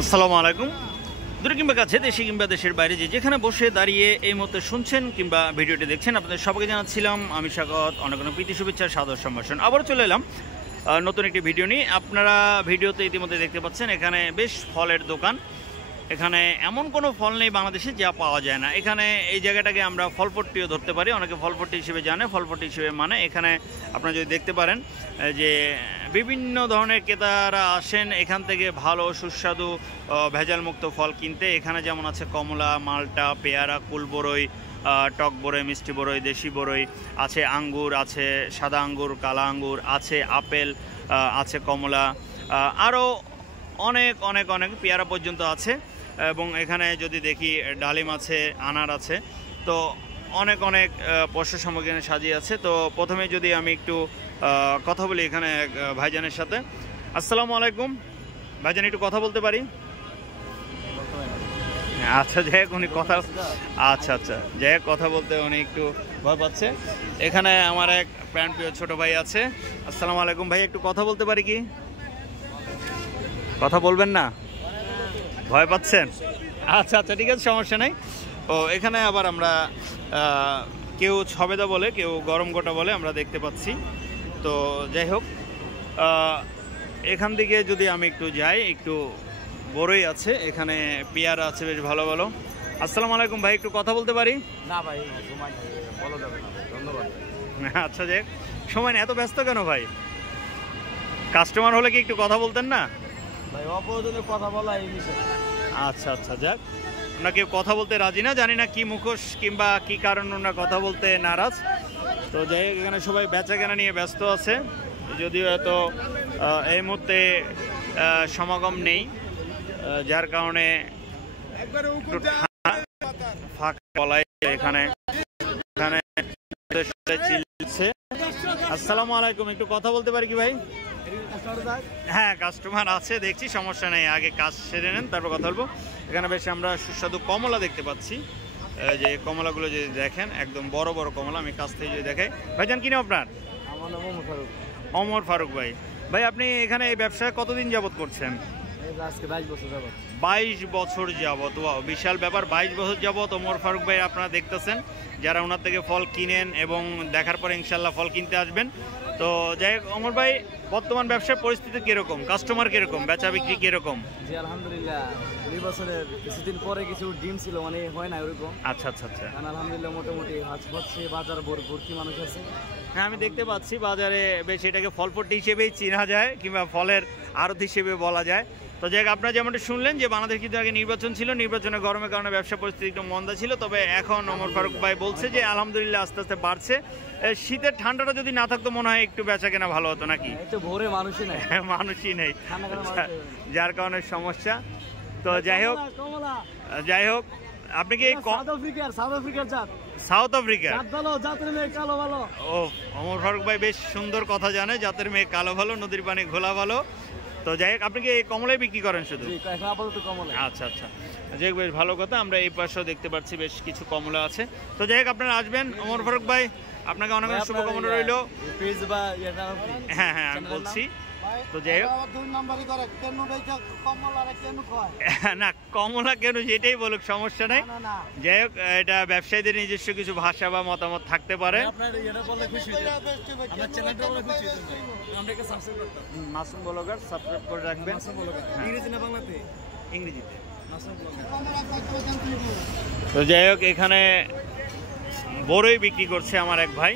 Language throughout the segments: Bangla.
আসসালামু আলাইকুম। দূরে কিংবা কাছে, দেশে কিংবা দেশের বাইরে যেখানে বসে দাঁড়িয়ে এই মুহূর্তে শুনছেন কিংবা ভিডিওটি দেখছেন, আপনাদের সবাইকে জানাচ্ছিলাম আমি স্বাগত, অনেক অনেক প্রীতি শুভেচ্ছা, সাদর সম্ভাষণ। আবারও চলে এলাম নতুন একটি ভিডিও নিয়ে। আপনারা ভিডিওতে ইতিমধ্যে দেখতে পাচ্ছেন এখানে বেশ ফলের দোকান। এখানে এমন কোনো ফল নেই বাংলাদেশে যা পাওয়া যায় না। এখানে এই জায়গাটাকে আমরা ফলপট্টিও ধরতে পারি, অনেকে ফলপট্টি হিসেবে জানে, ফলপট্টি হিসেবে মানে। এখানে আপনারা যদি দেখতে পারেন যে বিভিন্ন ধরনের ক্রেতারা আসেন এখান থেকে ভালো সুস্বাদু ভেজালমুক্ত ফল কিনতে। এখানে যেমন আছে কমলা, মালটা, পেয়ারা, কুল বরই, টক বরই, মিষ্টি বরই, দেশি বরই আছে, আঙ্গুর আছে, সাদা আঙ্গুর, কালা আঙ্গুর আছে, আপেল আছে, কমলা, আরও অনেক অনেক অনেক পেয়ারা পর্যন্ত আছে। এবং এখানে যদি দেখি ডালিম আছে, আনার আছে, তো অনেক অনেক পশু সামগ্রী সাজিয়ে আছে। তো প্রথমে যদি আমি একটু কথা বলি এখানে ভাইজানের সাথে। আসসালামু আলাইকুম ভাইজান, একটু কথা বলতে পারি? আচ্ছা, যাই হোক উনি কথা, আচ্ছা আচ্ছা, যাই হোক কথা বলতে উনি একটু ভয় পাচ্ছে। এখানে আমার এক প্রাণপ্রিয় ছোট ভাই আছে। আসসালামু আলাইকুম ভাই, একটু কথা বলতে পারি কি? কথা বলবেন না, ভয় পাচ্ছেন? আচ্ছা আচ্ছা, ঠিক আছে, সমস্যা নাই। ও এখানে আবার আমরা কেউ ছবেদা বলে, কেউ গরম গোটা বলে, আমরা দেখতে পাচ্ছি। তো যাই হোক, এখান থেকে যদি আমি একটু যাই, একটু বড়ই আছে, এখানে পেয়ারা আছে বেশ ভালো ভালো। আসসালামু আলাইকুম ভাই, একটু কথা বলতে পারি? না ভাই, সময় নেই, বলা যাবে না, ধন্যবাদ। আচ্ছা, যাই হোক, সময় নেই। এত ব্যস্ত কেন ভাই? কাস্টমার হলে কি একটু কথা বলতেন না ভাই? অপরজনের কথা বলা এই বিষয়। আচ্ছা আচ্ছা, যাক, ওনারা কেউ কথা বলতে রাজি না, জানি না কি মুখোশ কিংবা কি কারণ ওনারা কথা বলতে নারাজ। তো যাই হোক, এখানে সবাই বেচা কেনা নিয়ে ব্যস্ত আছে, যদিও এত এই মুহূর্তে সমাগম নেই, যার কারণে ফাঁকা বলাই এখানে এখানে চিল্লাচ্ছে। আসসালামু আলাইকুম, একটু কথা বলতে পারি কি ভাই? হ্যাঁ, কাস্টমার আছে দেখছি, সমস্যা নেই, আগে কাজ সেরে নেন তারপর কথা বলবো। এখানে বেশ আমরা সুস্বাদু কমলা দেখতে পাচ্ছি, যে কমলাগুলো যদি দেখেন একদম বড় বড় কমলা। আমি কাছ থেকে যদি দেখাই, ভাইজান কি নাম আপনার? আমার নাম ওমর ফারুক। ওমর ফারুক ভাই। ভাই আপনি এখানে এই ব্যবসায় কতদিন যাবত করছেন? আজকে 22 বছর যাবত। 22 বছর যাবত, ওয়াও, বিশাল ব্যাপার। 22 বছর যাবত ওমর ফারুক ভাই আপনারা দেখতেছেন, যারা ওনার থেকে ফল কিনেন এবং দেখার পরে ইনশাল্লাহ ফল কিনতে আসবেন। তো যাই হোক ওমর ভাই, বর্তমান ব্যবসার পরিস্থিতি কিরকম, কাস্টমার কিরকম, বেচা বিক্রি কিরকম? জি আলহামদুলিল্লাহ, 2 বছরের কিছুদিন পরে কিছু ডিম ছিল, মানে হয় না ওরকম। আচ্ছা আচ্ছা আচ্ছা, আলহামদুলিল্লাহ মোটামুটি হচ্ছে, বাজার ভর্তি মানুষ আছে। হ্যাঁ, আমি দেখতে পাচ্ছি বাজারে বেশ এটাকে ফলপট্টি হিসেবেই চেনা যায় কিংবা ফলের আড়ত হিসেবে বলা যায়। তো যাই হোক, আপনারা যেমনটা শুনলেন যে বাংলাদেশ কিন্তু আগে নির্বাচন ছিল, নির্বাচনে গরমের কারণে ব্যবসা পরিস্থিতি একটু মন্দা ছিল, তবে এখন ওমর ফারুক ভাই বলছে যে আলহামদুলিল্লাহ আস্তে আস্তে বাড়ছে। শীতের ঠান্ডাটা যদি না থাকতো মনে হয় একটু বেচা কেনা ভালো হতো নাকি? ভোরে মানুষই নেই, মানুষই নেই, যার কারণে সমস্যা। তো যাই হোক, আপনি কি সাউথ আফ্রিকা? ও, ওমর ফারুক ভাই বেশ সুন্দর কথা জানে, জাতের মেয়ে কালো ভালো, নদীর পানি ঘোলা ভালো। তো যাই হোক, আপনি কি এই কমলাই বিক্রি করেন শুধু? আচ্ছা আচ্ছা, যাই হোক, বেশ ভালো কথা। আমরা এই পাশেও দেখতে পাচ্ছি বেশ কিছু কমলা আছে। তো যাই হোক, আপনারা আসবেন ওমর ফারুক ভাই, আপনাকে অনেক অনেক শুভকামনা রইল। হ্যাঁ হ্যাঁ, আমি বলছি। তো যাই হোক, না কমলা কেন যেটাই বলুক, সমস্যা নাই। যাই হোক, এটা ব্যবসায়ীদের নিজস্ব কিছু ভাষা বা মতামত থাকতে পারে। মাসুম ব্লগার সাবস্ক্রাইব করে রাখবেন। ইংরেজিতে। তো যাই হোক, এখানে বড়ই বিক্রি করছে আমার এক ভাই।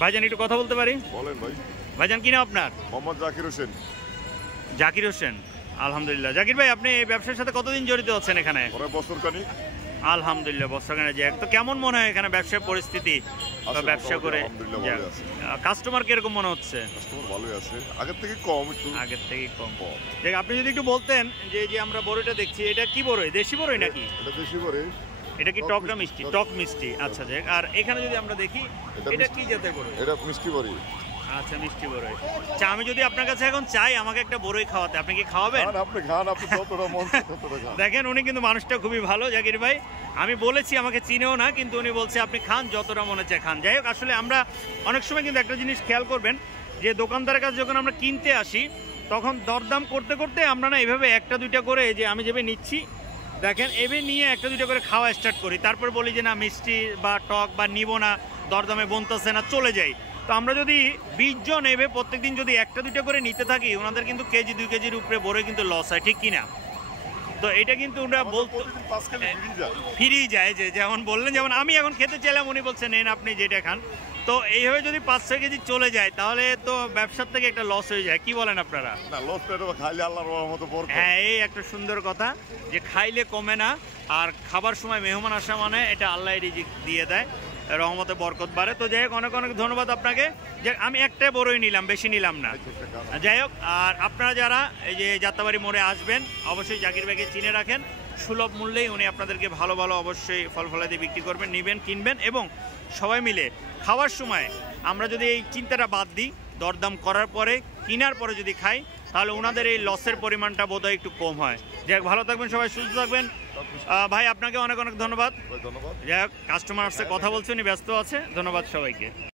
ভাইজান একটু কথা বলতে পারি? বলেন ভাই। ভাইজান কি নাম আপনার? মোহাম্মদ জাকির হোসেন। জাকির হোসেন, আলহামদুলিল্লাহ। জাকির ভাই, আপনি এই ব্যবসার সাথে কতদিন জড়িত আছেন এখানে? বছর খানিক। আলহামদুলিল্লাহ, বছর খানিক। যাক, তো কেমন মনে হয় এখানে ব্যবসার পরিস্থিতি, ব্যবসা করে কাস্টমার কিরকম মনে হচ্ছে? কাস্টমার ভালোই আছে, আগের থেকে কম, একটু আগের থেকে কম। দেখ, আপনি যদি একটু বলতেন যে যে আমরা বড়ইটা দেখছি, এটা কি বড়ই, দেশি বড়ই নাকি? এটা দেশি বড়ই। এটা কি টক না মিষ্টি? টক মিষ্টি, আচ্ছা। যাক, আর এখানে যদি আমরা দেখি, এটা কি জাতের বড়ই? এটা মিষ্টি বড়ই। আচ্ছা, মিষ্টি বড়ই। আচ্ছা, আমি যদি আপনার কাছে এখন চাই আমাকে একটা বড়ই খাওয়াতে, আপনি কি খাওয়াবেন? আপনি খান, আপনি যতটা মন ততটা খান। দেখেন, উনি কিন্তু মানুষটা খুবই ভালো জাকির ভাই। আমি বলেছি আমাকে চিনেও না, কিন্তু উনি বলছে আপনি খান, যতটা মনে চায় খান। যাই হোক, আসলে আমরা অনেক সময় কিন্তু একটা জিনিস খেয়াল করবেন যে দোকানদারের কাছে যখন আমরা কিনতে আসি তখন দরদাম করতে করতে আমরা না এভাবে একটা দুইটা করে, যে আমি যেভাবে নিচ্ছি দেখেন, এভাবে নিয়ে একটা দুইটা করে খাওয়া স্টার্ট করি, তারপর বলি যে না মিষ্টি বা টক বা নিব না, দরদামে বনতেছে না, চলে যাই। তো আমরা যদি 20 জন এভাবে প্রত্যেকদিন যদি একটা দুইটা করে নিতে থাকি, ওনাদের কিন্তু কেজি 2 কেজির উপরে ভরে কিন্তু লস হয়, ঠিক কিনা? তো এটা কিন্তু ওরা বলতো প্রতিদিন 5 কেজি ফ্রি যায়। ফ্রি যায়, যে যেমন বললেন, যেমন আমি এখন খেতে চাইলাম, উনি বলছেন নেন আপনি যেটা খান। তো এইভাবে যদি 5-6 কেজি চলে যায় তাহলে তো ব্যবসার থেকে একটা লস হয়ে যায়, কি বলেন আপনারা? না, লস পেটে খাইলে আল্লাহর রহমতে বরকত। হ্যাঁ, এই একটা সুন্দর কথা, যে খাইলে কমে না, আর খাবার সময় মেহমান আসা মানে এটা আল্লাহ রিজিক দিয়ে দেয়, রহমতে বরকত বাড়ে। তো যাই হোক, অনেক অনেক ধন্যবাদ আপনাকে। যে আমি একটা বড়ই নিলাম, বেশি নিলাম না। যাই হোক, আর আপনারা যারা এই যে যাত্রাবাড়ি মোড়ে আসবেন, অবশ্যই জাকির ভাইকে চিনে রাখেন, সুলভ মূল্যেই উনি আপনাদেরকে ভালো ভালো অবশ্যই ফল ফলাদি বিক্রি করবেন, নেবেন, কিনবেন। এবং সবাই মিলে খাওয়ার সময় আমরা যদি এই চিন্তাটা বাদ দিই, দরদাম করার পরে কেনার পরে যদি খাই, তাহলে ওনাদের এই লসের পরিমাণটা বোধহয় একটু কম হয়। যাই হোক, ভালো থাকবেন সবাই, সুস্থ থাকবেন। ভাই আপনাকে অনেক অনেক ধন্যবাদ। ধন্যবাদ। যাই হোক, কাস্টমার আসছে, কথা বলছে, উনি ব্যস্ত আছে। ধন্যবাদ সবাইকে।